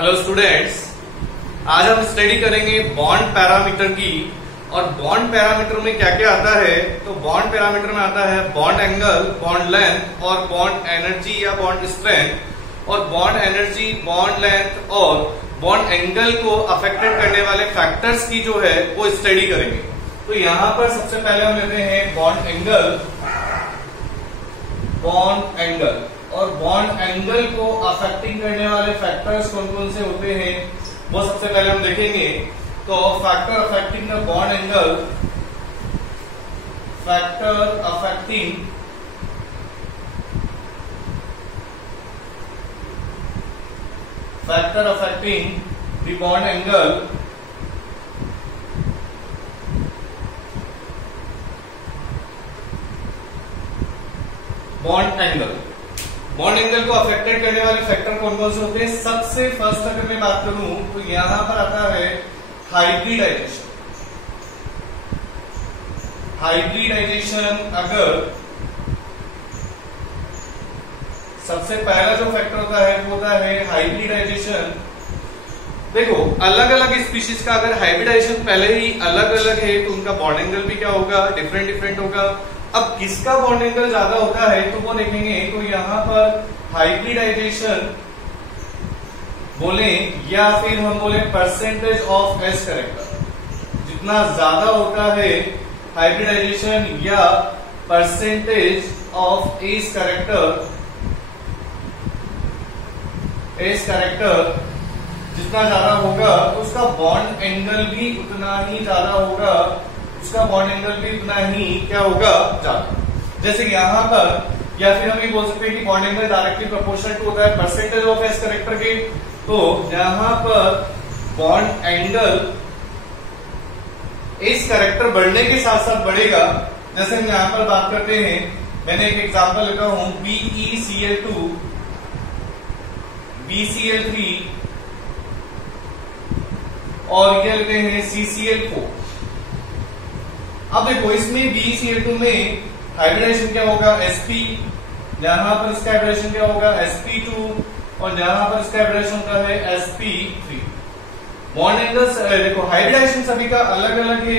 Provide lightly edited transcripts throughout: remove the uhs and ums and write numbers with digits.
Hello students, आज हम study करेंगे बॉन्ड पैरामीटर की। और बॉन्ड पैरामीटर में क्या क्या आता है, तो बॉन्ड पैरामीटर में आता है बॉन्ड एंगल, बॉन्ड लेंथ और बॉन्ड एनर्जी या बॉन्ड स्ट्रेंथ। और बॉन्ड एनर्जी, बॉन्ड लेंथ और बॉन्ड एंगल को अफेक्टेड करने वाले फैक्टर्स की जो है वो स्टडी करेंगे। तो यहां पर सबसे पहले हम लेते हैं बॉन्ड एंगल। बॉन्ड एंगल और बॉन्ड एंगल को अफेक्टिंग करने वाले फैक्टर्स कौन कौन से होते हैं वो सबसे पहले हम देखेंगे। तो factor affecting the bond angle, factor affecting the bond angle bond angle को अफेक्टेड करने वाले फैक्टर कौन कौन से होते हैं। सबसे फर्स्ट अगर मैं बात करूं तो यहां पर आता है हाइब्रिडाइजेशन। अगर सबसे पहला जो फैक्टर होता है वो होता है हाइब्रिडाइजेशन। देखो, अलग अलग स्पीशीज का अगर हाइब्रिडाइजेशन पहले ही अलग अलग है तो उनका बॉन्ड एंगल भी क्या होगा, डिफरेंट होगा। अब किसका बॉन्ड एंगल ज्यादा होता है तो वो देखेंगे। तो यहां पर हाइब्रिडाइजेशन बोले या फिर हम बोले परसेंटेज ऑफ एस कैरेक्टर, जितना ज्यादा होता है हाइब्रिडाइजेशन या परसेंटेज ऑफ एस कैरेक्टर जितना ज्यादा होगा तो उसका बॉन्ड एंगल भी उतना ही ज्यादा होगा। उसका बॉन्ड एंगल भी उतना ही क्या होगा, ज्यादा। जैसे यहां पर, या फिर हम ये बोल सकते हैं कि bond angle directly proportional to होता है परसेंटेज ऑफ एस कैरेक्टर के। तो यहां पर बॉन्ड एंगल एस कैरेक्टर बढ़ने के साथ साथ बढ़ेगा। जैसे हम यहां पर बात करते हैं, मैंने एक एग्जांपल लिखा हूं BeCl2 BCl3 और ये लेते हैं CCl4। अब देखो, इसमें BeCl2 में हाइब्रिडाइजेशन क्या होगा, sp। यहां पर इसका हाइब्रिडाइजेशन क्या होगा, sp2। और यहां पर इसका हाइब्रिडाइजेशन होता है sp3। बॉन्ड एंगल्स देखो, हाइब्रिडाइजेशन सभी का अलग अलग है।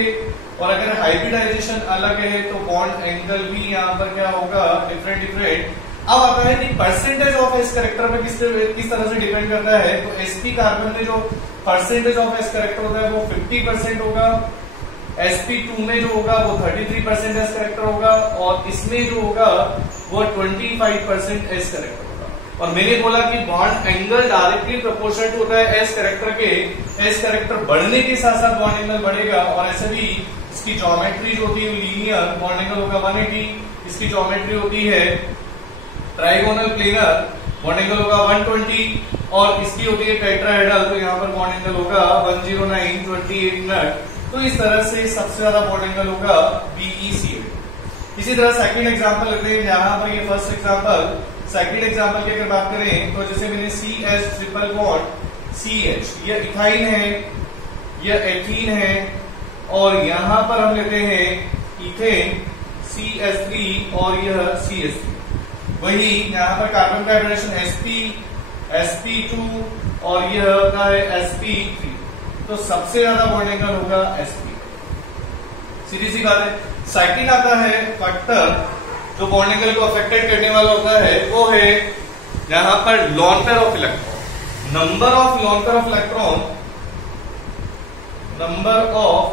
और अगर हाइब्रिडाइजेशन अलग है तो बॉन्ड एंगल भी यहां पर क्या होगा, डिफरेंट। अब आता है कि परसेंटेज ऑफ एस कैरेक्टर पे किस तरह से डिपेंड करता है। तो sp कार्बन में जो परसेंटेज ऑफ एस कैरेक्टर होता है वो 50% होगा। sp2 में जो होगा वो 33% एस कैरेक्टर होगा। और इसमें जो होगा वो 25% एस कैरेक्टर होगा। और मैंने बोला कि बॉन्ड एंगल डायरेक्टली प्रोपोर्शनल होता है एस कैरेक्टर के। एस कैरेक्टर बढ़ने के साथ साथ बॉन्ड एंगल बढ़ेगा। और ऐसे भी इसकी ज्योमेट्री जो होती है लीनियर, बॉन्ड एंगल होगा 180। इसकी ज्योमेट्री होती है ट्राइगोनल प्लेनर, बॉन्ड एंगल होगा 120। और इसकी होती है टेट्राहेड्रल, तो यहाँ पर बॉन्ड एंगल होगा 109, 28 मिनट। तो इस तरह से सबसे ज्यादा बॉन्ड एंगल होगा BeCl। इसी तरह सेकंड एग्जांपल लेते हैं। यहाँ पर ये फर्स्ट एग्जांपल, सेकंड एग्जांपल की अगर बात करें तो जैसे मैंने CH ट्रिपल बॉन्ड CH, ये इथाइन है, ये एथीन है। और यहां पर हम लेते हैं इथेन CH3 और यह CH3। वही यहां पर कार्बन का हाइब्रिडेशन sp2 और यह होता है sp3। तो सबसे ज्यादा बॉन्ड एंगल होगा sp। सीधी सी बात है। सेकंड आता है फैक्टर जो बॉन्ड एंगल को अफेक्टेड करने वाला होता है, वो है यहां पर lone pair of electron. Number of lone pair of electron, number of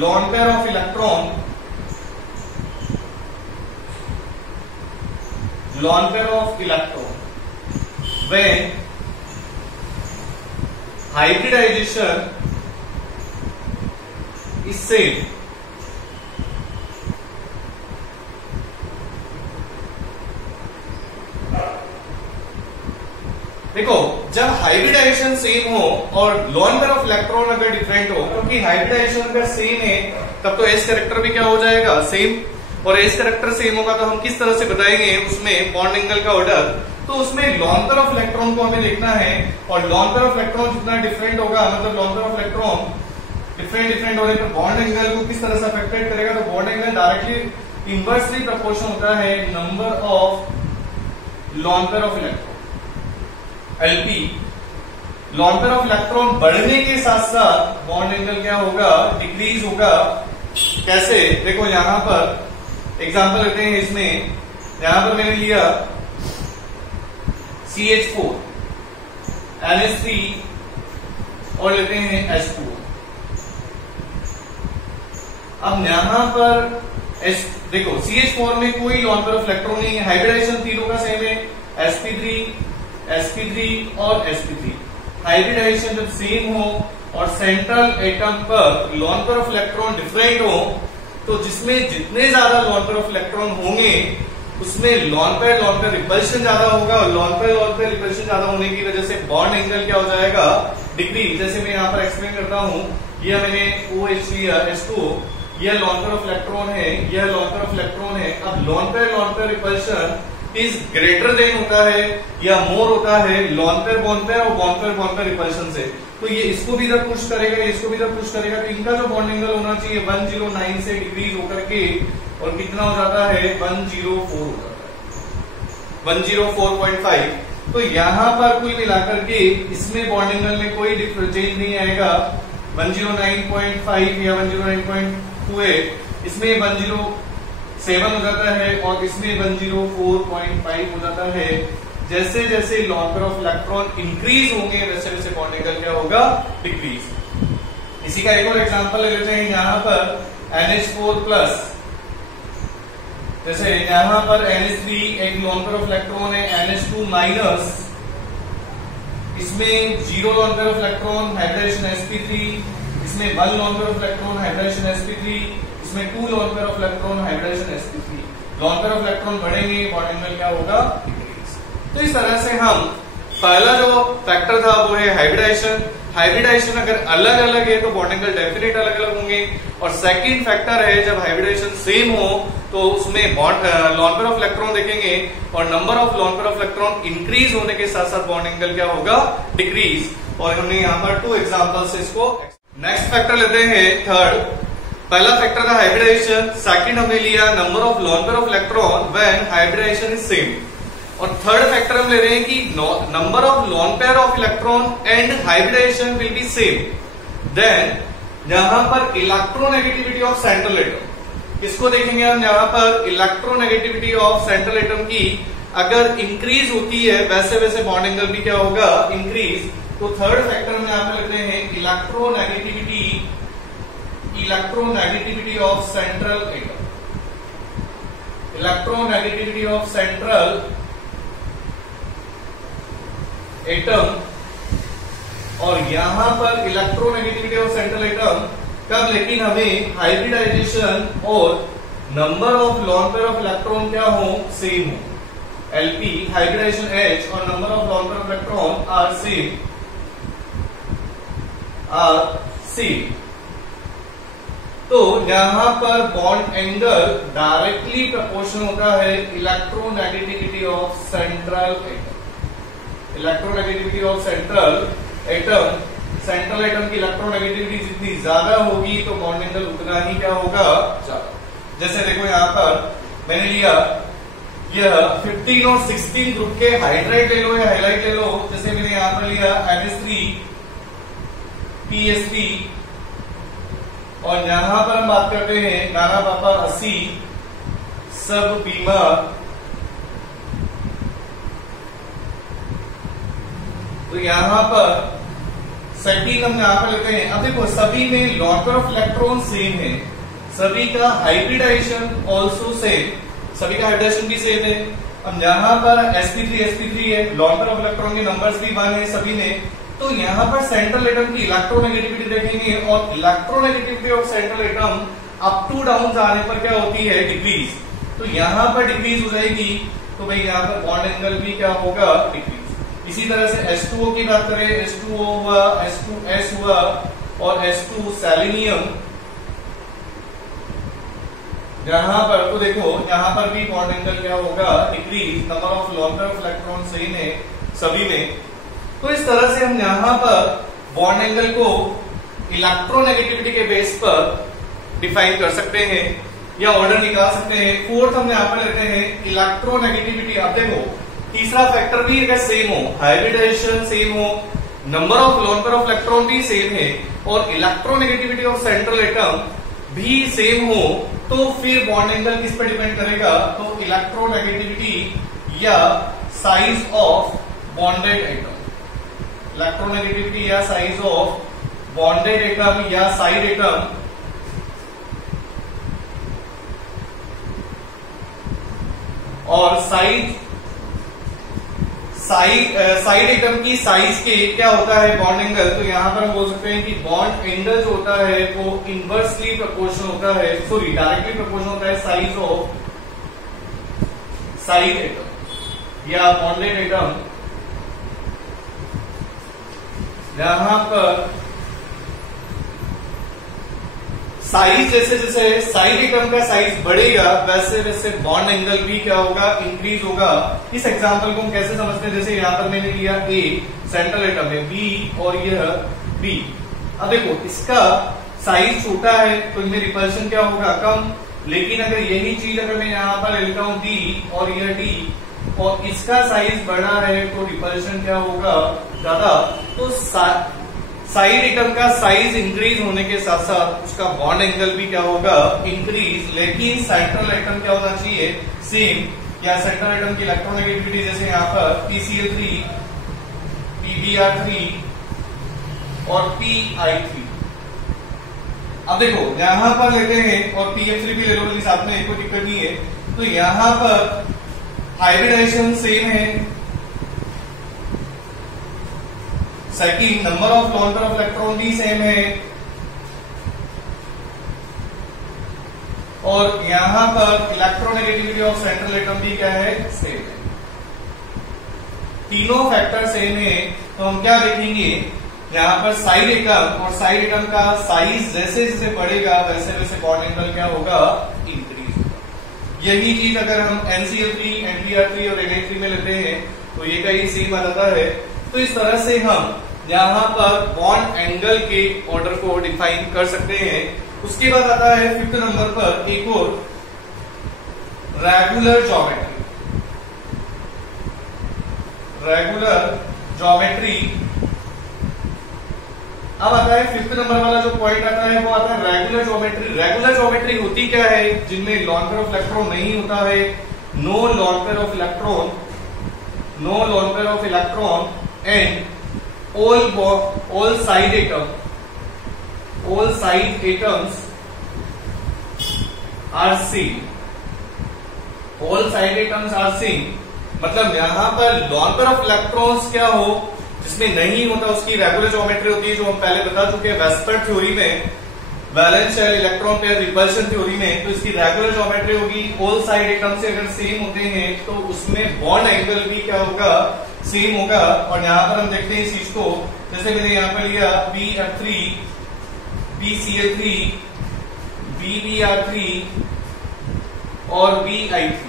lone pair of electron, lone pair of electron when hybridization is same। देखो, जब हाइब्रिडाइजेशन सेम हो और लोन पेयर ऑफ इलेक्ट्रॉन अगर डिफरेंट हो, क्योंकि hybridisation अगर same है तब तो एस कैरेक्टर भी क्या हो जाएगा, सेम। और एस कैरेक्टर सेम होगा तो हम किस तरह से बताएंगे उसमें बॉन्ड एंगल का ऑर्डर। तो उसमें लोन पेयर ऑफ इलेक्ट्रॉन को हमें देखना है। और लोन पेयर ऑफ इलेक्ट्रॉन जितना डिफरेंट होगा, मतलब lone pair of electron different होने पर बॉन्ड एंगल को किस तरह से अफेक्टेड करेगा। तो bond angle directly inversely proportional होता है number of lone pair of electron. LP, lawn pair of electron बढ़ने के साथ साथ बॉन्ड एंगल क्या होगा, डिक्रीज होगा। कैसे, देखो यहां पर एग्जांपल लेते हैं, इसमें यहां पर मैंने लिया CH4 NH3 और लेते हैं H2। अब यहां पर देखो CH4 में कोई लॉन पेयर ऑफ इलेक्ट्रॉन नहीं है, हाइब्रिडाइजेशन तीनों का सेम है, sp3 और sp3। हाइब्रिडाइजेशन जब सेम हो और सेंट्रल एटम पर lawn pair of electron different हो, तो जिसमें जितने ज्यादा लॉन पेयर ऑफ इलेक्ट्रॉन होंगे उसमें लॉन पेयर रिपल्शन ज्यादा होगा, और लॉन पेयर रिपल्शन ज्यादा होने की वजह से बॉन्ड एंगल क्या हो जाएगा, डिक्रीज। जैसे मैं यहाँ पर एक्सप्लेन करता हूँ, यह मैंने OH लिया H2, यह लॉन पेयर ऑफ इलेक्ट्रॉन है, यह लॉन पेयर ऑफ इलेक्ट्रॉन है। अब lone pair repulsion is greater than होता है या मोर होता है लॉन पेयर बॉन्ड पेयर और बॉन्ड पेयर रिपल्शन से, तो ये इसको भी इधर पुश करेगा, इसको भी इधर पुश करेगा, तो इनका जो बॉन्ड एंगल होना चाहिए 109 से डिक्रीज होकर के और कितना हो जाता है 104 हो जाता है, 104.5। तो यहां पर कुल मिलाकर के इसमें बॉन्ड एंगल में कोई चेंज नहीं आएगा, 109.5 या 109.28, इसमें 107 हो जाता है और इसमें 104.5 हो जाता है। जैसे जैसे lawn pair of electron increase होंगे वैसे वैसे बॉन्ड एंगल क्या होगा, डिक्रीज। इसी का एक और एग्जांपल ले लेते हैं, यहां पर NH4+, जैसे यहां पर NH3 एक लॉन पेयर ऑफ इलेक्ट्रॉन है, NH2-, इसमें 0 lone pair of electron, hybridization sp3, इसमें 1 lone pair of electron, hybridization sp3, इसमें 2 lone pair of electron, hybridization sp3। Lone pair of electron बढ़ेंगे, बॉन्ड एंगल क्या होगा, डिक्रीज। तो इस तरह से हम पहला जो फैक्टर था वो है हाइब्रिडाइजेशन। हाइब्रिडाइजेशन अगर अलग अलग है तो बॉन्ड एंगल डेफिनेट अलग अलग होंगे, और सेकंड फैक्टर है जब हाइब्रिडाइजेशन सेम हो तो उसमें लॉन पेयर ऑफ इलेक्ट्रॉन देखेंगे और number of lone pair of electron increase होने के साथ साथ बॉन्ड एंगल क्या होगा, डिक्रीज। और हमने यहाँ पर 2 एग्जांपल्स से इसको। नेक्स्ट फैक्टर लेते हैं थर्ड। पहला फैक्टर था हाइब्रिडाइजेशन, सेकंड हमने लिया number of lone pair of electron when hybridization is same, और थर्ड फैक्टर हम ले रहे हैं कि number of lone pair of electron and hybridization will be same. Then यहां पर इलेक्ट्रोनेगेटिविटी ऑफ सेंट्रल एटम, इसको देखेंगे हम, यहां पर इलेक्ट्रोनेगेटिविटी ऑफ सेंट्रल एटम की अगर इंक्रीज होती है वैसे वैसे बॉन्ड एंगल भी क्या होगा, इंक्रीज। तो थर्ड फैक्टर हम यहां पर लेते हैं electronegativity of central atom, electronegativity of central atom. और यहां पर इलेक्ट्रोनेगेटिविटी ऑफ सेंट्रल एटम कब, लेकिन हमें हाइब्रिडाइजेशन और number of lone pair of electron क्या हो, सेम हो। Lp हाइब्रिडाइजेशन H और number of lone pair of electron are same. तो यहां पर बॉन्ड एंगल डायरेक्टली प्रोपोर्शनल होता है electronegativity of central atom, electronegativity of central atom. Central atom की इलेक्ट्रोनेगेटिविटी जितनी ज्यादा होगी तो बॉन्ड एंगल उतना ही क्या होगा, ज्यादा। जैसे देखो यहां पर मैंने लिया यह 15 और 16 ग्रुप के हाइड्राइड ले लो या हाइलाइट ले लो। जैसे मैंने यहां पर लिया NH3 PS3, और यहां पर हम बात करते हैं नाना पापा 80 सब बीमार। तो यहां पर सेटिंग हम यहां पर लेते हैं। अब देखो सभी में lawn pair of electron same है, सभी का हाइब्रिडाइजेशन ऑल्सो सेम, सभी का हाइब्रिडाइजेशन भी सेम है। अब यहां पर sp3 है, लॉन पेयर ऑफ इलेक्ट्रॉन के नंबर्स भी 1 है सभी में। तो यहां पर सेंट्रल एटम की इलेक्ट्रोनेगेटिविटी देखेंगे, और electronegativity of central atom up to down जाने पर क्या होती है, डिक्रीज। तो यहां पर डिक्रीज हो जाएगी, तो भाई यहां पर बॉन्ड एंगल भी क्या होगा, डिक्रीज। इसी तरह से H2O की बात करें, H2O हुआ, H2S हुआ और H2 सेलेनियम। यहां पर तो देखो यहां पर भी बॉन्ड एंगल क्या होगा, decrease. Number of lone pair of electron same है सभी में। तो इस तरह से हम यहां पर बॉन्ड एंगल को इलेक्ट्रोनेगेटिविटी के बेस पर डिफाइन कर सकते हैं या ऑर्डर निकाल सकते हैं। फोर्थ हम यहां पर लेते हैं इलेक्ट्रोनेगेटिविटी। अब देखो तीसरा फैक्टर भी अगर सेम हो, हाइब्रिडाइजेशन सेम हो, number of lone pair of electron भी सेम है और इलेक्ट्रोनेगेटिविटी ऑफ सेंट्रल एटम भी सेम हो, तो फिर बॉन्ड एंगल किस पे डिपेंड करेगा? तो इलेक्ट्रोनेगेटिविटी या size of bonded atom, electronegativity या साइज ऑफ बॉन्डेड एटम या साइड एटम और साइड एटम की साइज के क्या होता है बॉन्ड एंगल? तो यहां पर हम बोल सकते हैं कि बॉन्ड एंगल जो होता है वो इनवर्सली प्रोपोर्शनल होता है, सॉरी डायरेक्टली प्रोपोर्शनल होता है साइज ऑफ साइड एटम या बॉन्डेड एटम। यहां पर साइज जैसे जैसे साइड एटम का साइज बढ़ेगा वैसे वैसे बॉन्ड एंगल भी क्या होगा? इंक्रीज होगा। इस एग्जांपल को हम कैसे समझते हैं? जैसे यहां पर मैंने लिया ए, सेंट्रल एटम है बी और यह बी। अब देखो इसका साइज छोटा है तो इनमें रिपल्शन क्या होगा? कम। लेकिन अगर यही चीज अगर मैं यहां पर लेता हूं डी और यह डी और इसका साइज बड़ा है तो रिपल्शन क्या होगा? ज्यादा। तो साइड एटम का साइज इंक्रीज होने के साथ साथ उसका बॉन्ड एंगल भी क्या होगा? इंक्रीज। लेकिन सेंट्रल एटम क्या होना चाहिए? सेम। या सेंट्रल एटम की इलेक्ट्रोनेगेटिविटी जैसे यहाँ पर PCl3, PbR3 और PI3। अब देखो यहां पर लेते हैं और PF3 भी ले लो बल्कि साथ में, कोई दिक्कत नहीं है। तो यहां पर हाइब्रिडाइजेशन सेम है, second number of lone pair of electron भी सेम है और यहां पर इलेक्ट्रोनेगेटिविटी ऑफ सेंट्रल एटम भी क्या है? सेम है। तीनों फैक्टर सेम है तो हम क्या देखेंगे? यहां पर साइड एटम और साइड एटम का साइज जैसे जैसे बढ़ेगा वैसे वैसे बॉन्ड एंगल क्या होगा? इंक्रीज होगा। यही चीज अगर हम NCl3, NBr3 और Na3 में लेते हैं तो ये का ही सेम आ जाता है। तो इस तरह से हम यहां पर बॉन्ड एंगल के ऑर्डर को डिफाइन कर सकते हैं। उसके बाद आता है 5th नंबर पर एक और रेगुलर ज्योमेट्री। रेगुलर ज्योमेट्री अब आता है 5th नंबर वाला जो पॉइंट आता है वो आता है रेगुलर ज्योमेट्री। रेगुलर ज्योमेट्री होती क्या है? जिनमें लॉन पेयर ऑफ इलेक्ट्रॉन नहीं होता है, no lone pair of electron, no lone pair of electron and all side atoms are seen। all side atoms are seen मतलब यहां पर लॉन पेयर ऑफ इलेक्ट्रॉन्स क्या हो जिसमें नहीं होता उसकी रेगुलर ज्योमेट्री होती है, जो हम पहले बता चुके हैं वेस्टर थ्योरी में, valence shell electron pair repulsion theory में। तो इसकी रेगुलर ज्योमेट्री होगी। ऑल साइड एटम से अगर सेम होते हैं तो उसमें बॉन्ड एंगल भी क्या होगा? सेम होगा। और यहां पर हम देखते हैं इस चीज को, जैसे मैंने यहां पर लिया BF3, BCl3, BbR3 और BI3।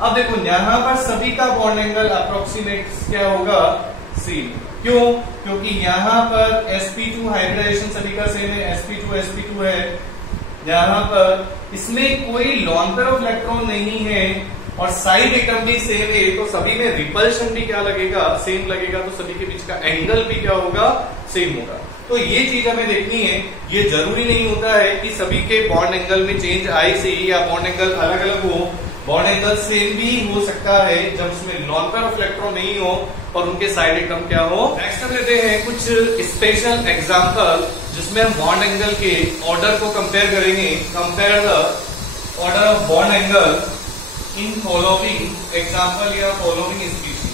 अब देखो यहां पर सभी का बॉन्ड एंगल अप्रोक्सीमेट क्या होगा? सेम। क्यों? क्योंकि यहां पर sp2 हाइब्रिडाइजेशन सभी का सेम है, sp2 है। यहां पर इसमें कोई लॉन पेयर ऑफ इलेक्ट्रॉन नहीं है और साइड एटम भी सेम है तो सभी में रिपल्शन भी क्या लगेगा? सेम लगेगा। तो सभी के बीच का एंगल भी क्या होगा? सेम होगा। तो ये चीज हमें देखनी है। ये जरूरी नहीं होता है कि सभी के बॉन्ड एंगल में चेंज आए से ही या बॉन्ड एंगल अलग अलग हो। बॉन्ड एंगल सेम भी हो सकता है जब उसमें लॉन पेयर ऑफ इलेक्ट्रॉन नहीं हो और उनके साइड एटम क्या हो। नेक्स्ट हम लेते हैं कुछ स्पेशल एग्जांपल जिसमें हम बॉन्ड एंगल के ऑर्डर को कंपेयर करेंगे। Compare the order of bond angle in following example या फॉलोइंग स्पीशीज।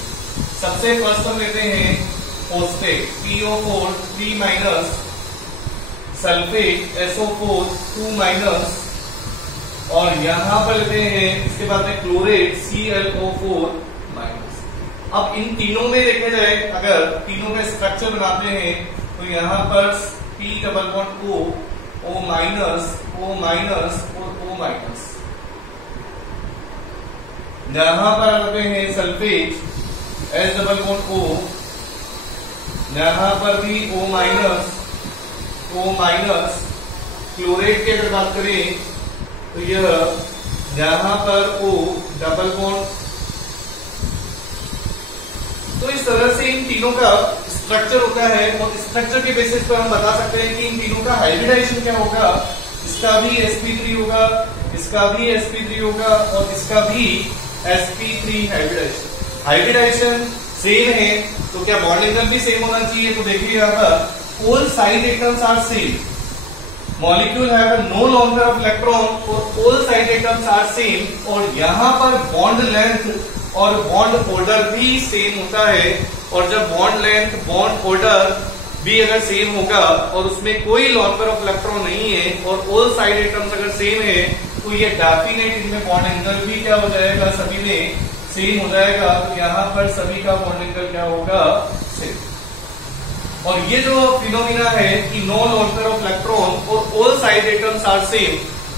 सबसे फर्स्ट हम लेते हैं फॉस्फेट PO4 3- सल्फेट SO4 2- और यहां पर लेते हैं इसके बाद में क्लोरेट ClO4-। अब इन तीनों में देखा जाए अगर तीनों में स्ट्रक्चर बनाते हैं तो यहां पर P double bond O, O-, O- और O-। यहां पर आते हैं sulphate H double bond O, यहां पर भी O-, O-। क्लोरेट की अगर बात करें तो यह यहां पर O डबल बॉन्ड तो इस तरह से इन तीनों का स्ट्रक्चर होता है और स्ट्रक्चर के बेसिस पर हम बता सकते हैं कि इन तीनों का हाइब्रिडाइजेशन क्या होगा। इसका भी sp3 होगा, इसका भी sp3 होगा और इसका भी sp3 हाइब्रिडाइजेशन। हाइब्रिडाइजेशन सेम है तो क्या बॉन्ड एंगल भी सेम होना चाहिए। तो देखिए यहाँ पर all side atoms are same, molecule have no lone pair of electron और all side atoms are same. और यहाँ पर बॉन्ड लेंथ और बॉन्ड ऑर्डर भी सेम होता है। और जब बॉन्ड लेंथ बॉन्ड ऑर्डर भी अगर सेम होगा और उसमें कोई लॉन्ग पेयर ऑफ इलेक्ट्रॉन नहीं है और ऑल साइड एटम्स अगर सेम है तो ये डेफिनेट इनमें बॉन्ड एंगल भी क्या हो जाएगा, सभी में सेम हो जाएगा। तो यहाँ पर सभी का बॉन्ड एंगल क्या होगा, सेम। और ये जो फिनोमिना है कि no lone pair of electron और all side atoms are same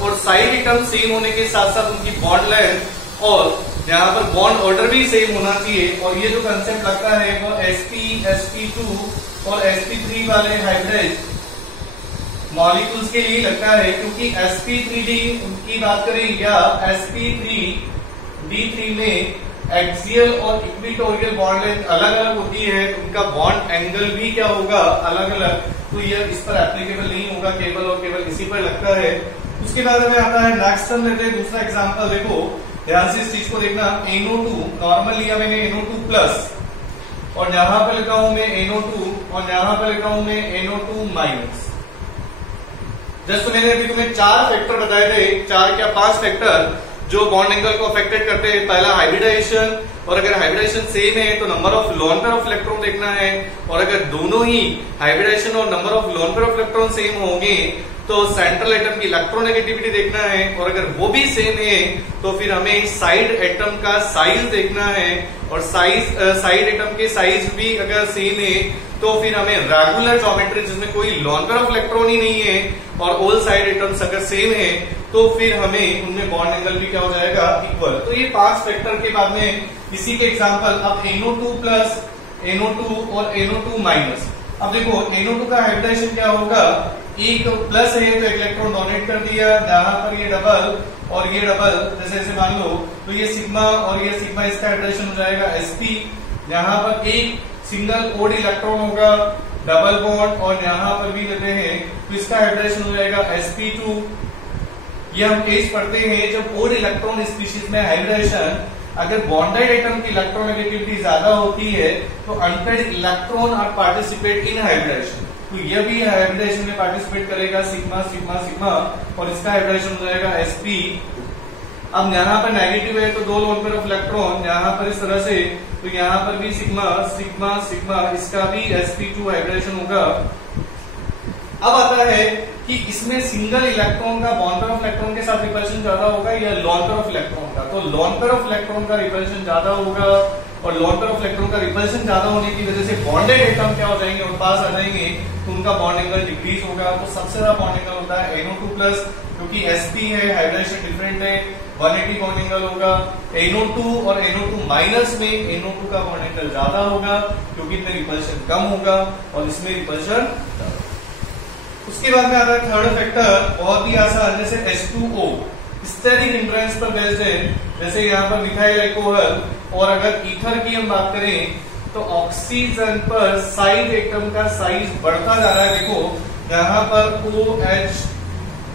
और साइड एटम सेम होने के साथ साथ उनकी बॉन्ड लेंथ और यहाँ पर बॉन्ड ऑर्डर भी सेम होना चाहिए। और ये जो कंसेप्ट लगता है वो sp, sp2 और sp3 वाले हाइब्रिड मॉलिक्यूल्स के लिए लगता है, क्योंकि sp3d की बात करें या sp3d3 में एक्सियल और इक्विटोरियल बॉन्ड लेंथ अलग अलग होती है, उनका बॉन्ड एंगल भी क्या होगा, अलग अलग। तो ये इस पर एप्लीकेबल नहीं होगा, केवल और केवल इसी पर लगता है। उसके बाद में आता है नेक्स्ट हम लेते हैं दूसरा एग्जांपल। देखो ध्यान से इस चीज को देखना, NO2 नॉर्मल लिया मैंने NO2 प्लस और यहां पर लिखा हूं मैं NO2 और यहां पर लिखा हूं मैं NO2 माइनस। जस्ट मैंने अभी तुम्हें 4 फैक्टर बताए थे, 4 क्या 5 फैक्टर जो बॉन्ड एंगल को अफेक्टेड करते हैं। पहला हाइब्रिडाइजेशन, और अगर हाइब्रिडाइजेशन सेम है तो number of lone pair of electron देखना है। और अगर दोनों ही हाइब्रिडाइजेशन और number of lone pair of electron same होंगे तो सेंट्रल एटम की इलेक्ट्रोनेगेटिविटी देखना है। और अगर वो भी सेम है तो फिर हमें साइड एटम का साइज देखना है। और साइड एटम के साइज भी अगर सेम है तो फिर हमें रेगुलर ज्योमेट्री जिसमें कोई लोन पेयर ऑफ इलेक्ट्रॉन ही नहीं है और ऑल साइड एटम्स अगर सेम है तो फिर हमें उनमें बॉन्ड एंगल भी क्या हो जाएगा, इक्वल। तो ये 5 फैक्टर के बाद में इसी के एग्जांपल। अब NO2 प्लस, NO2 और NO2 माइनस। अब देखो NO2 का हाइब्रिडाइजेशन क्या होगा, एक प्लस है तो एक इलेक्ट्रॉन डोनेट कर दिया, यहाँ पर ये डबल और ये डबल, जैसे ऐसे मान लो तो ये सिग्मा और ये सिग्मा, इसका हाइब्रिडाइजेशन हो जाएगा sp। यहाँ पर एक सिंगल ओड इलेक्ट्रॉन होगा, डबल बॉन्ड, और यहाँ पर भी लेते हैं तो इसका हाइब्रिडाइजेशन हो जाएगा sp2। ये हम केस पढ़ते हैं जब ओड इलेक्ट्रॉन स्पीशीज में हाइब्रिडाइजेशन, अगर बॉन्डेड एटम की इलेक्ट्रोनेगेटिविटी ज्यादा होती है तो unpaired electron are participate in hybridization. तो ये भी हाइब्रिडाइजेशन में पार्टिसिपेट करेगा, सिग्मा सिग्मा सिग्मा, और इसका हाइब्रिडाइजेशन हो जाएगा sp। अब यहाँ पर नेगेटिव है तो 2 लोन पेयर ऑफ इलेक्ट्रॉन, यहाँ पर इस तरह से, तो यहाँ पर भी सिग्मा सिग्मा सिग्मा, इसका भी sp2 हाइब्रिडाइजेशन होगा। अब आता है कि इसमें सिंगल इलेक्ट्रॉन का बॉन्ड पेयर ऑफ इलेक्ट्रॉन के साथ रिपल्शन ज्यादा होगा या लोन पेयर ऑफ इलेक्ट्रॉन का। तो लोन पेयर ऑफ इलेक्ट्रॉन का रिपल्शन ज्यादा होगा और लोन पेयर ऑफ इलेक्ट्रॉन का रिपल्शन ज्यादा होने की वजह से बॉन्डेड एटम क्या हो जाएंगे, और पास आ जाएंगे, तो उनका बॉन्ड एंगल डिक्रीज होगा। तो सबसे ज्यादा बॉन्ड एंगल होता है NO2 प्लस, क्योंकि sp है, हाइब्रिडेशन डिफरेंट है, 180 बॉन्ड एंगल होगा। NO2 और NO2 माइनस में NO2 का बॉन्ड एंगल ज्यादा होगा क्योंकि इनमें रिपल्शन कम होगा और इसमें रिपल्शन। उसके बाद में आता है थर्ड फैक्टर, बहुत ही आसान, जैसे H2O स्टेरिक हिंड्रेंस पर बेस्ड है, जैसे यहाँ पर मिथाइल अल्कोहल। और अगर ईथर की हम बात करें तो ऑक्सीजन पर साइड एटम का साइज बढ़ता जा रहा है। देखो यहाँ पर OH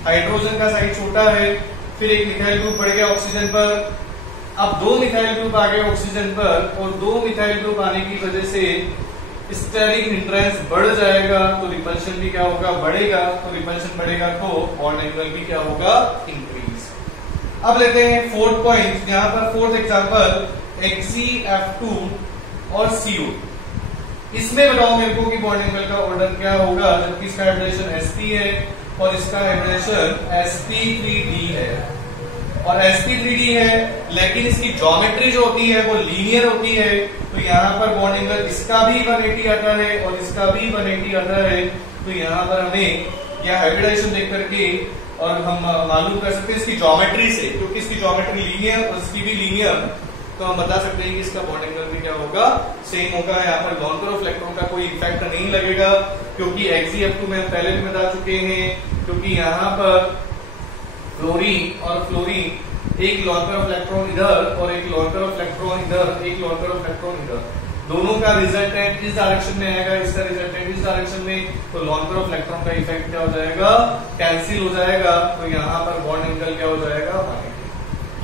हाइड्रोजन का साइज छोटा है, फिर एक मिथाइल ग्रुप बढ़ गया ऑक्सीजन पर, अब 2 मिथाइल ग्रुप आ गए ऑक्सीजन पर, और 2 मिथाइल ग्रुप आने की वजह से स्टेरिक हिंड्रेंस बढ़ जाएगा तो रिपल्शन भी क्या होगा, बढ़ेगा। तो रिपल्शन बढ़ेगा तो बॉन्ड एंगल भी क्या होगा, इंक्रीज। अब लेते हैं 4th पॉइंट, यहाँ पर 4th एग्जांपल HgF2 और CO। इसमें बताओ मेरे को कि बॉन्ड एंगल का ऑर्डर क्या होगा, जबकि इसका हाइब्रिडेशन sp है और इसका हाइब्रिडेशन sp3d है। और sp3d है लेकिन इसकी ज्योमेट्री जो होती है वो लीनियर होती है, तो यहाँ पर बॉन्ड एंगल इसका भी 180 आता है और इसका भी 180 आता है। तो यहाँ पर हमें यह हाइब्रिडाइजेशन देख करके और हम मालूम कर सकते हैं इसकी ज्योमेट्री से, क्योंकि इसकी ज्योमेट्री लीनियर और इसकी भी लीनियर, तो हम बता सकते हैं कि इसका बॉन्ड एंगल भी क्या होगा, सेम होगा। यहाँ पर लोन पेयर ऑफ इलेक्ट्रॉन का कोई इफेक्ट नहीं लगेगा, क्योंकि HgF2 में हम पहले भी बता चुके हैं, क्योंकि यहाँ पर फ्लोरीन और फ्लोरीन एक लोन पेयर ऑफ इलेक्ट्रॉन इधर और एक लोन पेयर ऑफ इलेक्ट्रॉन इधर, एक लोन पेयर ऑफ इलेक्ट्रॉन इधर। दोनों का रिजल्टेंट इस डायरेक्शन में आएगा, इसका रिजल्टेंट इस डायरेक्शन में, तो लॉन पर ऑफ इलेक्ट्रॉन का इफेक्ट क्या हो जाएगा, कैंसिल हो जाएगा, तो यहाँ पर बॉन्ड एंगल क्या हो जाएगा, 180।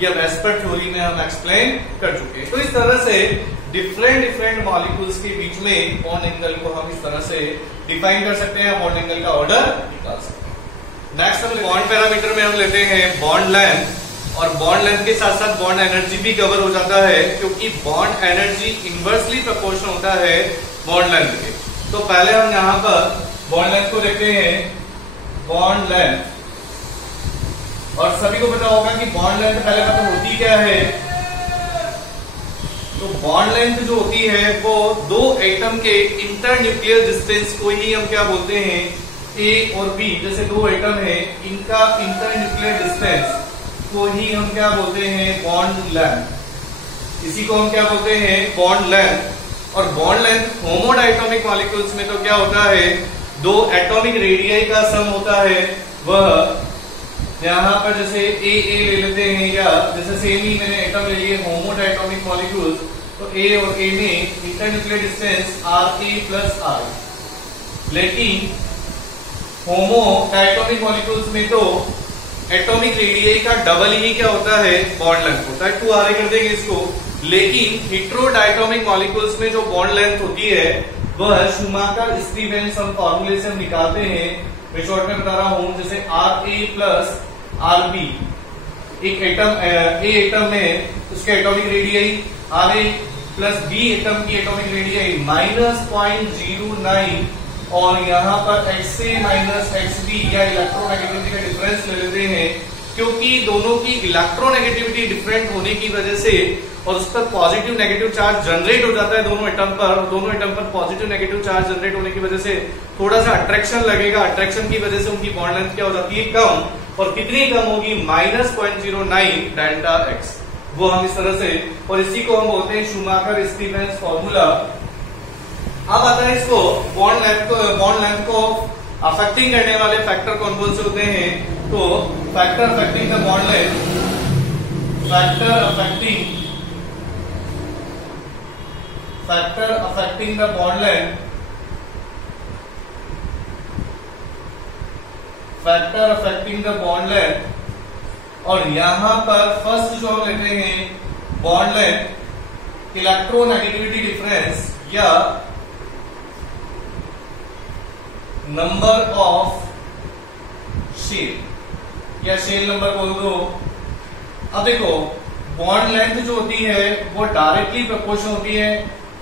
ये एज पर थ्योरी में हम एक्सप्लेन कर चुके हैं। तो इस तरह से डिफरेंट मॉलिक्यूल्स के बीच में बॉन्ड एंगल को हम इस तरह से डिफाइन कर सकते हैं, बॉन्ड एंगल का ऑर्डर निकाल सकते हैं। नेक्स्ट हम बॉन्ड पैरामीटर में हम लेते हैं बॉन्ड लेंथ, और बॉन्ड लेंथ के साथ साथ बॉन्ड एनर्जी भी कवर हो जाता है, क्योंकि बॉन्ड एनर्जी इनवर्सली प्रोपोर्शनल होता है बॉन्ड लेंथ के। तो पहले हम यहाँ पर बॉन्ड लेंथ को देखते हैं, बॉन्ड लेंथ, और सभी को पता होगा कि बॉन्ड लेंथ पहले मतलब होती क्या है। तो बॉन्ड लेंथ जो होती है वो दो एटम के इंटरन्यूक्लियर डिस्टेंस को ही हम क्या बोलते हैं, ए और बी, जैसे दो एटम है इनका इंटरन्यूक्लियर डिस्टेंस को ही हम क्या बोलते हैं, बॉन्ड लेंथ। इसी को हम क्या बोलते हैं, बॉन्ड लेंथ। और बॉन्ड लेंथ होमोडायटोमिक मॉलिक्यूल्स में तो क्या होता है, दो एटॉमिक रेडियाई का सम होता है। वह यहाँ पर जैसे ए ले लेते हैं, या जैसे सेम ही मैंने एटम ले लिए होमोडायटोमिक मॉलिक्यूल्स, तो ए और ए में internuclear distance R A plus R. लेकिन होमो डायटोमिक मॉलिक्यूल्स में तो एटॉमिक रेडियाई का डबल ही क्या होता है, बॉन्ड लेंथ होता है, 2 आर कर देंगे इसको। लेकिन हेटेरोडायटोमिक मॉलिक्यूल्स में जो बॉन्ड लेंथ होती है वह शूमाकर स्टीवेंस हम फॉर्मूले से हम निकालते हैं, मैं शॉर्ट में बता रहा हूं, जैसे R A plus R B, एक एटम ए एटम है उसके atomic radii, R A plus B atom की एटॉमिक रेडियाई -0.09, और यहाँ पर X A minus X B या इलेक्ट्रोनेगेटिविटी का डिफरेंस ले लेते हैं, क्योंकि दोनों की इलेक्ट्रोनेगेटिविटी डिफरेंट होने की वजह से और उस पर पॉजिटिव नेगेटिव चार्ज जनरेट हो जाता है दोनों एटम पर, दोनों एटम पर पॉजिटिव नेगेटिव चार्ज जनरेट होने की वजह से थोड़ा सा अट्रैक्शन लगेगा, अट्रैक्शन की वजह से उनकी बॉन्ड लेंथ क्या हो जाती है, कम। और कितनी कम होगी, -0.09 डेल्टा एक्स, वो हम इस तरह से, और इसी को हम बोलते हैं शूमाकर स्टीवेंस फॉर्मूला। अब आता है इसको बॉन्ड लेंथ को अफेक्टिंग करने वाले फैक्टर कौन कौन से होते हैं। तो factor affecting the bond length, factor affecting the bond length, factor affecting the bond length. और यहां पर फर्स्ट जो हम लेते हैं बॉन्ड लेंथ, इलेक्ट्रोनेगेटिविटी डिफरेंस या नंबर ऑफ शेल या शेल नंबर बोल दो। अब देखो बॉन्ड लेंथ जो होती है वो डायरेक्टली प्रोपोर्शनल होती है,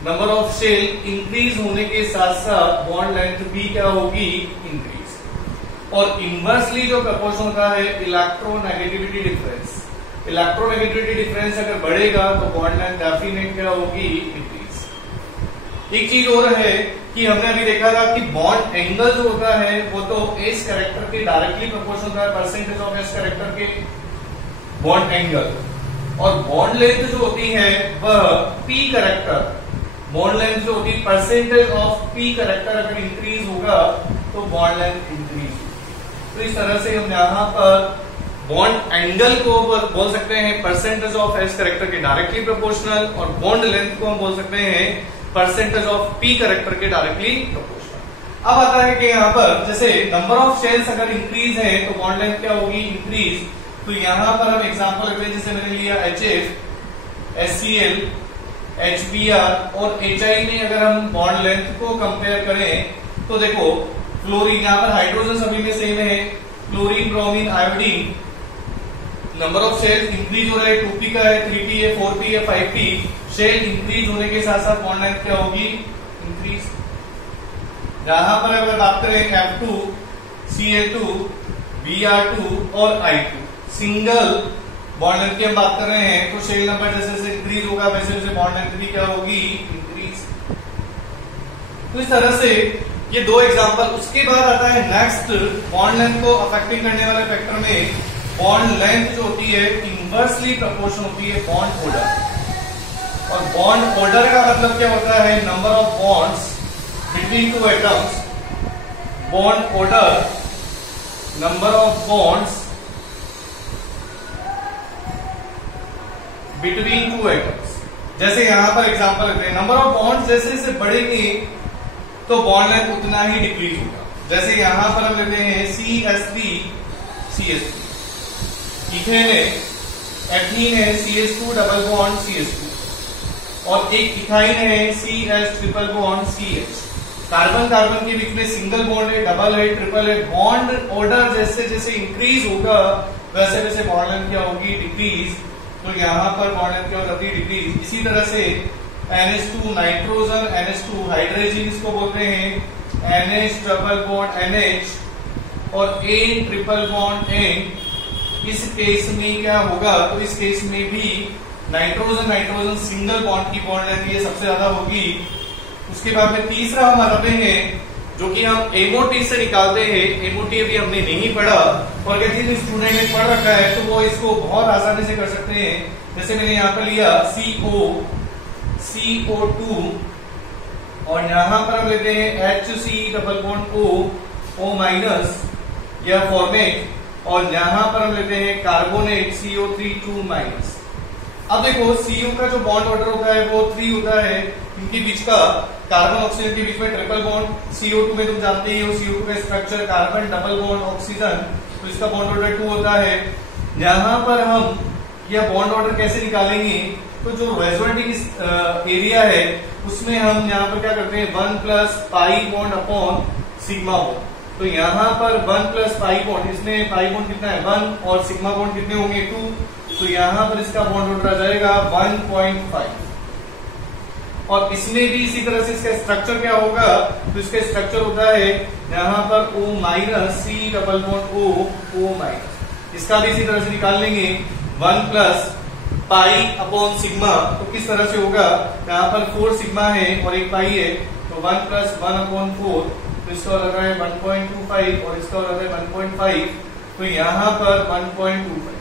नंबर ऑफ शेल इंक्रीज होने के साथ साथ बॉन्ड लेंथ भी क्या होगी, इंक्रीज। और इनवर्सली जो प्रोपोर्शन होता है इलेक्ट्रोनेगेटिविटी डिफरेंस, इलेक्ट्रोनेगेटिविटी डिफरेंस अगर बढ़ेगा तो बॉन्ड लेंथ डेफिनेट क्या होगी, इंक्रीज। एक चीज और है कि हमने अभी देखा था कि बॉन्ड एंगल जो होता है वो तो एस कैरेक्टर के डायरेक्टली प्रोपोर्शनल होता है, परसेंटेज ऑफ एस कैरेक्टर के बॉन्ड एंगल। और बॉन्ड लेंथ जो होती है वह पी कैरेक्टर, बॉन्ड लेंथ जो होती है परसेंटेज ऑफ पी कैरेक्टर अगर इंक्रीज होगा तो बॉन्ड लेंथ इंक्रीज। तो इस तरह से हम यहाँ पर बॉन्ड एंगल को बोल सकते हैं परसेंटेज ऑफ एस कैरेक्टर के डायरेक्टली प्रोपोर्शनल, और बॉन्ड लेंथ को हम बोल सकते हैं परसेंटेज ऑफ पी कैरेक्टर के डायरेक्टली प्रोपोर्शनल। अब आता है कि यहाँ पर जैसे नंबर ऑफ शेल्स अगर इंक्रीज है तो बॉन्ड लेंथ क्या होगी, इंक्रीज। तो यहाँ पर हम एग्जांपल लेते हैं, जैसे मैंने लिया HF, HCl, HBr और HI में अगर हम बॉन्ड लेंथ को कंपेयर करें तो देखो फ्लोरीन, यहाँ पर हाइड्रोजन सभी में सेम है, chlorine, bromine, iodine, number of shell increase हो रहा है, 2p का है, 3p है, 4p है, 5p। शेल इंक्रीज होने के साथ साथ बॉन्ड लेंथ क्या होगी, इंक्रीज। यहां पर अगर बात करें F2, Cl2, Br2 और I2, सिंगल बॉन्ड लेंथ की हम बात कर रहे हैं, तो शेल नंबर जैसे जैसे इंक्रीज होगा वैसे वैसे बॉन्ड लेंथ भी क्या होगी, इंक्रीज। तो इस तरह से ये दो एग्जांपल। उसके बाद आता है नेक्स्ट, बॉन्ड लेंथ को अफेक्टिंग करने वाले फैक्टर में बॉन्ड लेंथ जो होती है इनवर्सली प्रोपोर्शनल होती है बॉन्ड ऑर्डर। और बॉन्ड ऑर्डर का मतलब क्या होता है, number of bonds between two atoms, bond order, number of bonds between two atoms. जैसे यहां पर एग्जांपल लेते हैं, नंबर ऑफ बॉन्ड्स जैसे जैसे बढ़ेंगे तो बॉन्ड लेंथ उतना ही डिक्रीज होगा। जैसे यहां पर हम लेते हैं CH3 CH2, इथेन है, एथीन है, CH2 डबल बॉन्ड CH2, और एक इथाइन है CH triple bond CH। Carbon carbon के बीच में सिंगल बॉन्ड है, डबल है, ट्रिपल है। बॉन्ड ऑर्डर जैसे जैसे इंक्रीज होगा वैसे वैसे बॉन्ड लेंथ क्या होगी, डिक्रीज। तो यहाँ पर बॉन्ड लेंथ क्या हो जाती है, डिक्रीज। इसी तरह से NH2 नाइट्रोजन, NH2 हाइड्रोजन इसको बोलते हैं, NH डबल बॉन्ड NH और A ट्रिपल बॉन्ड N। इस केस में क्या होगा, तो इस केस में भी नाइट्रोजन नाइट्रोजन सिंगल बॉन्ड की बॉन्ड लेंथ ये सबसे ज्यादा होगी। उसके बाद में तीसरा हम रखेंगे जो कि हम एमओटी से निकालते हैं। एमओटी अभी हमने नहीं पढ़ा, और यदि स्टूडेंट ने पढ़ रखा है तो वो इसको बहुत आसानी से कर सकते हैं। जैसे मैंने यहाँ पर लिया CO2 और यहाँ पर हम लेते हैं HC double bond O minus यह फॉर्मेट, और यहाँ पर हम लेते हैं कार्बोनेट CO3 2 माइनस। अब देखो Cu का जो बॉन्ड ऑर्डर होता है वो 3 होता है, इनके बीच का कार्बन ऑक्सीजन के बीच में ट्रिपल बॉन्ड। CO2 में तुम जानते ही हो CO2 का structure carbon double bond oxygen, तो इसका बॉन्ड ऑर्डर 2 होता है। यहाँ पर हम यह बॉन्ड ऑर्डर कैसे निकालेंगे, तो जो रेजोनेटिंग एरिया है उसमें हम यहाँ पर क्या करते हैं 1 plus pi bond upon sigma bond. तो यहाँ पर 1 प्लस पाई बॉन्ड, इसमें पाई बॉन्ड कितना है 1 और सिग्मा बॉन्ड कितने होंगे 2, तो यहाँ पर इसका बॉन्ड ऑर्डर आ जाएगा 1.5। और इसमें भी इसी तरह से इसका स्ट्रक्चर क्या होगा, तो इसका स्ट्रक्चर होता है यहाँ पर O minus C double bond O minus. इसका भी इसी तरह से निकाल लेंगे 1 प्लस पाई अपॉन सिग्मा। तो किस तरह से होगा, यहाँ पर 4 सिग्मा है और एक पाई है, तो 1 प्लस 1 अपॉन 4, तो इसका लग रहा है 1.25 और इसका लग रहा है 1.5, तो यहाँ पर 1.25।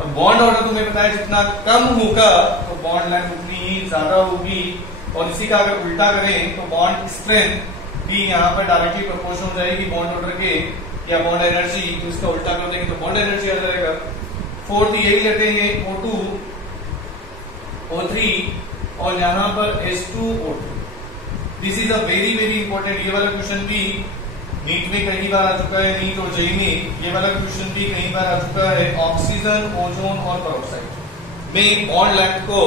और बॉन्ड ऑर्डर तुम्हें पता है जितना कम होगा तो बॉन्ड लेंथ उतनी ही ज्यादा होगी। और इसी का अगर उल्टा करें तो बॉन्ड स्ट्रेंथ भी यहाँ पर डायरेक्टली प्रोपोर्शनल हो जाएगी बॉन्ड ऑर्डर के, या बॉन्ड एनर्जी, तो इसका उल्टा कर देंगे तो बॉन्ड एनर्जी आ जाएगा। फोर्थ ये भी लेते हैं O2 O3 और यहाँ पर H2O2। This is a very very important, ये वाला क्वेश्चन भी नीट में कई बार आ चुका है, नीट और जेईई में ये वाला क्वेश्चन भी कई बार आ चुका है। ऑक्सीजन, ओजोन और पेरोक्साइड में बॉन्ड लेंथ को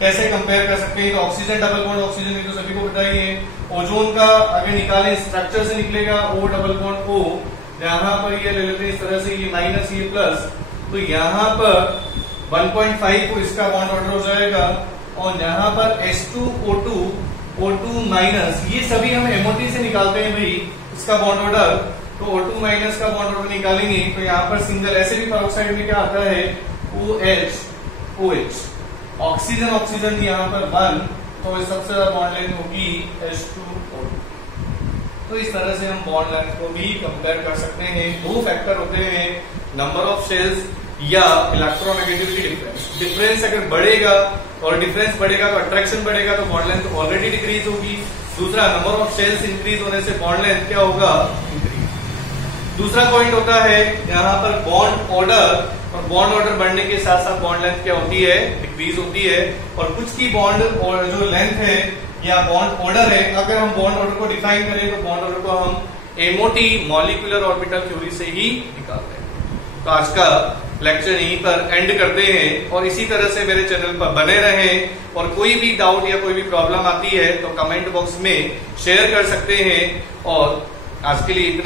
कैसे कंपेयर कर सकते हैं, तो ऑक्सीजन डबल बॉन्ड ऑक्सीजन तो सभी को पता ही है। ओजोन का अगर निकाले स्ट्रक्चर से निकलेगा O डबल बॉन्ड O, यहाँ पर ये ले लेते हैं इस तरह से, ये माइनस ये प्लस, तो यहाँ पर 1.5 को इसका बॉन्ड ऑर्डर हो जाएगा। और यहाँ पर H2O2 O2 माइनस, ये सभी हम एमओटी से निकालते हैं भाई इसका बॉन्ड ऑर्डर, तो O2 माइनस का बॉन्ड ऑर्डर निकालेंगे तो यहाँ पर सिंगल, ऐसे भी पेरोक्साइड में क्या आता है OH OH, ऑक्सीजन ऑक्सीजन यहाँ पर 1, तो सबसे ज्यादा बॉन्ड लेंथ होगी H2O2। तो इस तरह से हम बॉन्ड लेंथ को भी कंपेयर कर सकते हैं। 2 फैक्टर होते हैं, नंबर ऑफ शेल्स या इलेक्ट्रोनेगेटिविटी डिफरेंस। डिफरेंस अगर बढ़ेगा और डिफरेंस बढ़ेगा तो अट्रैक्शन बढ़ेगा, तो बॉन्ड लेंथ ऑलरेडी डिक्रीज होगी। दूसरा, नंबर ऑफ शेल्स इंक्रीज होने से बॉन्ड लेंथ क्या होगा, इंक्रीज। दूसरा पॉइंट होता है यहाँ पर बॉन्ड ऑर्डर, और बॉन्ड ऑर्डर बढ़ने के साथ साथ बॉन्ड लेंथ क्या होती है, डिक्रीज होती है। और कुछ की बॉन्ड और जो लेंथ है या बॉन्ड ऑर्डर है, अगर हम बॉन्ड ऑर्डर को डिफाइन करें तो बॉन्ड ऑर्डर को हम एमओटी मॉलिक्यूलर ऑर्बिटल थ्योरी से ही निकालते हैं। तो आज का लेक्चर यहीं पर एंड करते हैं, और इसी तरह से मेरे चैनल पर बने रहें। और कोई भी डाउट या कोई भी प्रॉब्लम आती है तो कमेंट बॉक्स में शेयर कर सकते हैं। और आज के लिए इतना